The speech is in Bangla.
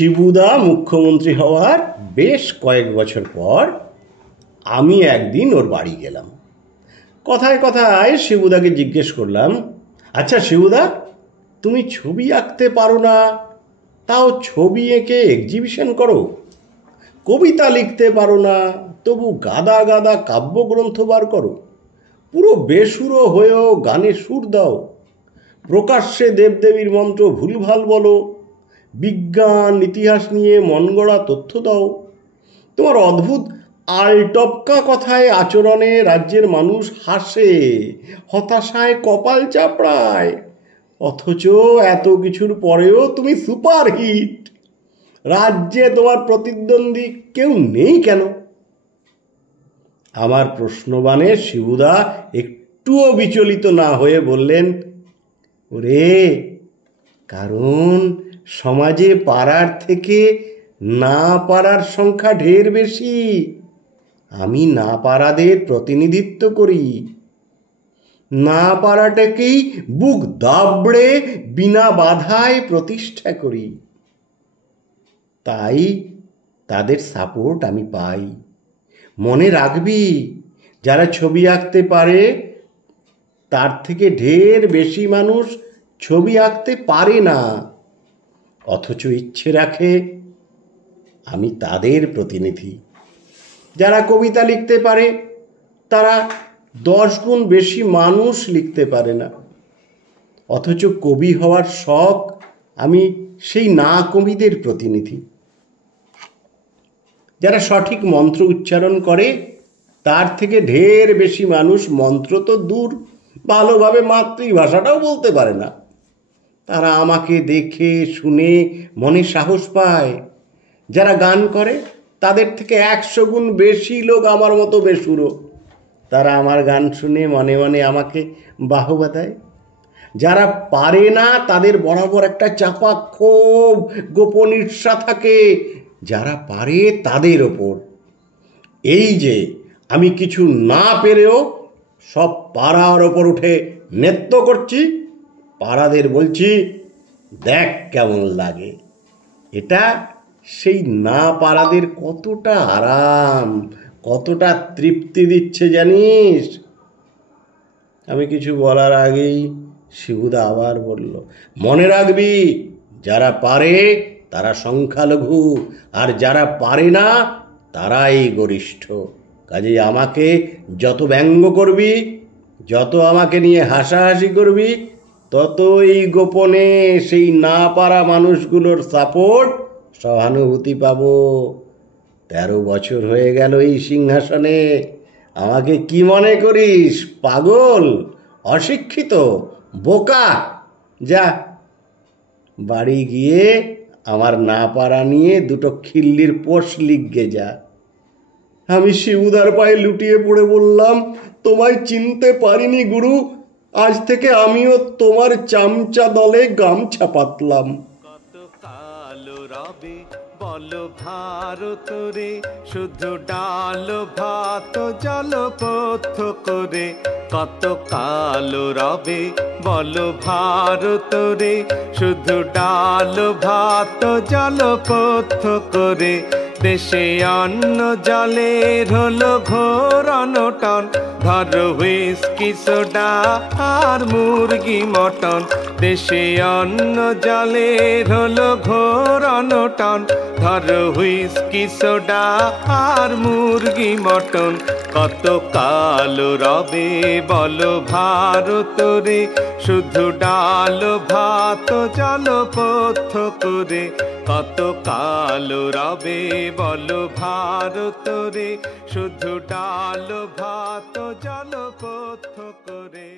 শিবুদা মুখ্যমন্ত্রী হওয়ার বেশ কয়েক বছর পর আমি একদিন ওর বাড়ি গেলাম। কথায় কথায় শিবুদাকে জিজ্ঞেস করলাম, আচ্ছা শিবুদা, তুমি ছবি আঁকতে পারো না, তাও ছবি এঁকে এক্সিবিশন করো? কবিতা লিখতে পারো না, তবু গাদা গাদা কাব্যগ্রন্থ বার করো? পুরো বেসুরো হয়েও গানে সুর দাও? প্রকাশ্যে দেবদেবীর মন্ত্র ভুলভাল বলো? বিজ্ঞান ইতিহাস নিয়ে মনগড়া তথ্য দাও? তোমার অদ্ভুত আলটপকা কথায় আচরণে রাজ্যের মানুষ হাসে, হতাশায় কপাল চাপড়ায়, অথচ এত কিছুর পরেও তুমি সুপারহিট। রাজ্যে তোমার প্রতিদ্বন্দ্বী কেউ নেই কেন? আমার প্রশ্নবাণে শিবুদা একটুও বিচলিত না হয়ে বললেন, ওরে, কারণ সমাজে পারার থেকে না পারার সংখ্যা ঢের বেশি। আমি না পারাদের প্রতিনিধিত্ব করি। না পারাটাকেই বুক দাবড়ে বিনা বাধায় প্রতিষ্ঠা করি। তাই তাদের সাপোর্ট আমি পাই। মনে রাখবি, যারা ছবি আঁকতে পারে তার থেকে ঢের বেশি মানুষ ছবি আঁকতে পারে না, অথচ ইচ্ছে রাখে। আমি তাদের প্রতিনিধি। যারা কবিতা লিখতে পারে তারা 10 গুণ বেশি মানুষ লিখতে পারে না, অথচ কবি হওয়ার শখ আমি সেই না কবিদের প্রতিনিধি। যারা সঠিক মন্ত্র উচ্চারণ করে তার থেকে ঢের বেশি মানুষ মন্ত্র তো দূর, ভালোভাবে মাতৃভাষাটাও বলতে পারে না। তারা আমাকে দেখে শুনে মনে সাহস পায়। যারা গান করে তাদের থেকে 100 গুণ বেশি লোক আমার মতো বেসুরো। তারা আমার গান শুনে মনে মনে আমাকে বাহবা দেয়। যারা পারে না তাদের বরাবর একটা চাপা ক্ষোভ, গোপন ঈর্ষা থাকে যারা পারে তাদের ওপর। এই যে আমি কিছু না পেরেও সব পাড়ার ওপর উঠে নৃত্য করছি, পাড়াদের বলছি, দেখ কেমন লাগে। এটা সেই না পারাদের কতটা আরাম, কতটা তৃপ্তি দিচ্ছে জানিস? আমি কিছু বলার আগেই শিবুদা আবার বলল, মনে রাখবি, যারা পারে তারা সংখ্যালঘু, আর যারা পারে না তারাই গরিষ্ঠ। কাজেই আমাকে যত ব্যঙ্গ করবি, যত আমাকে নিয়ে হাসাহাসি করবি, ততই গোপনে সেই না পারা মানুষগুলোর সাপোর্ট, সহানুভূতি পাবো। 13 বছর হয়ে গেল এই সিংহাসনে। আমাকে কি মনে করিস? পাগল, অশিক্ষিত, বোকা? যা, বাড়ি গিয়ে আমার না পারা নিয়ে 2টো খিল্লির পোস্ট লিখগে যা। আমি শিবুদার পায়ে লুটিয়ে পড়ে বললাম, তোমায় চিনতে পারিনি গুরু, আজ থেকে আমিও তোমার চামচা দলে গামছা পাতলাম। কত কালো রবে বলো ভারত রে, শুধু ডাল ভাত জলপথ করে। কত কালো রবে বলো ভারত রে, শুধু ডাল ভাত জলপথ করে। দেশে অন্ন জলের হলো ঘোর অনটন, ধরো হুইস্কি সোডা আর মুরগি মটন। দেশে অন্ন জলের হলো ঘোর অনটন, ধরো হুইস্কি সোডা আর মুরগি মটন। কত কালো রবে বলো ভারত রে, শুধু ডাল ভাত জলপথ করে। কত কালো রবে বলো ভারত রে, শুধু ডাল ভাত জলপথ করে।